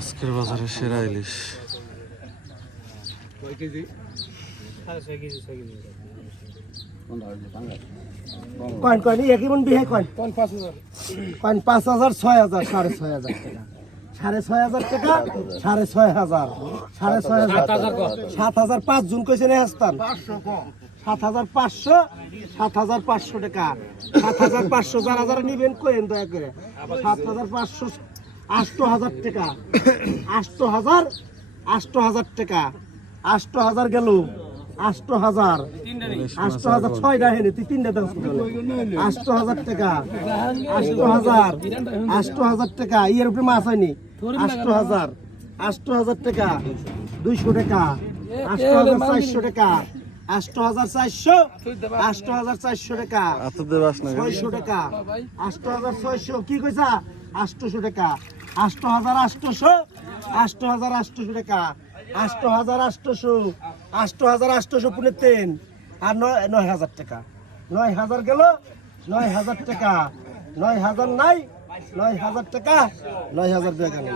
আজকের বাজারে সেরা ইলিশ। কয়েন কয়েন একই মন বিহে কয়েন। কয়েন পাঁচ হাজার। ছয় হাজার সাড়ে ছয় হাজার টাকা। সাড়ে ছয় হাজার টাকা সাড়ে ছয় হাজার। সাড়ে ছয় হাজার। সাত হাজার পাঁচ জুন সাত হাজার পাঁচশো সাত হাজার পাঁচশো টাকা। সাত হাজার পাঁচশো যারা যারা নিবেন কইেন দয়া করে। সাত হাজার পাঁচশো আষ্ট হাজার টাকা আষ্ট হাজার আষ্ট হাজার টাকা আষ্ট হাজার গেল আষ্ট হাজার আষ্ট হাজার ছয়টা হেনে তুই তিনটা দাম আষ্ট হাজার টাকা আষ্ট হাজার আষ্ট হাজার টাকা ইয়ের উপরে মাছ হয়নি আষ্ট হাজার আষ্ট হাজার টাকা দুইশো টাকা আষ্ট হাজার চারশো টাকা আষ্ট হাজার চারশো আষ্ট হাজার চারশো টাকা ছয়শো টাকা আষ্ট হাজার ছয়শো কি কইছা আটশোশো টাকা আষ্ট হাজার আটশোশো আষ্ট হাজার আটশোশো টাকা আষ্ট হাজার আটশোশো আষ্ট হাজার আটশোশো পুনে তিন আর নয় নয় হাজার টাকা নয় হাজার গেল নয় হাজার টাকা নয় হাজার নাই। নয় হাজার টাকা নয় হাজার টাকা নেই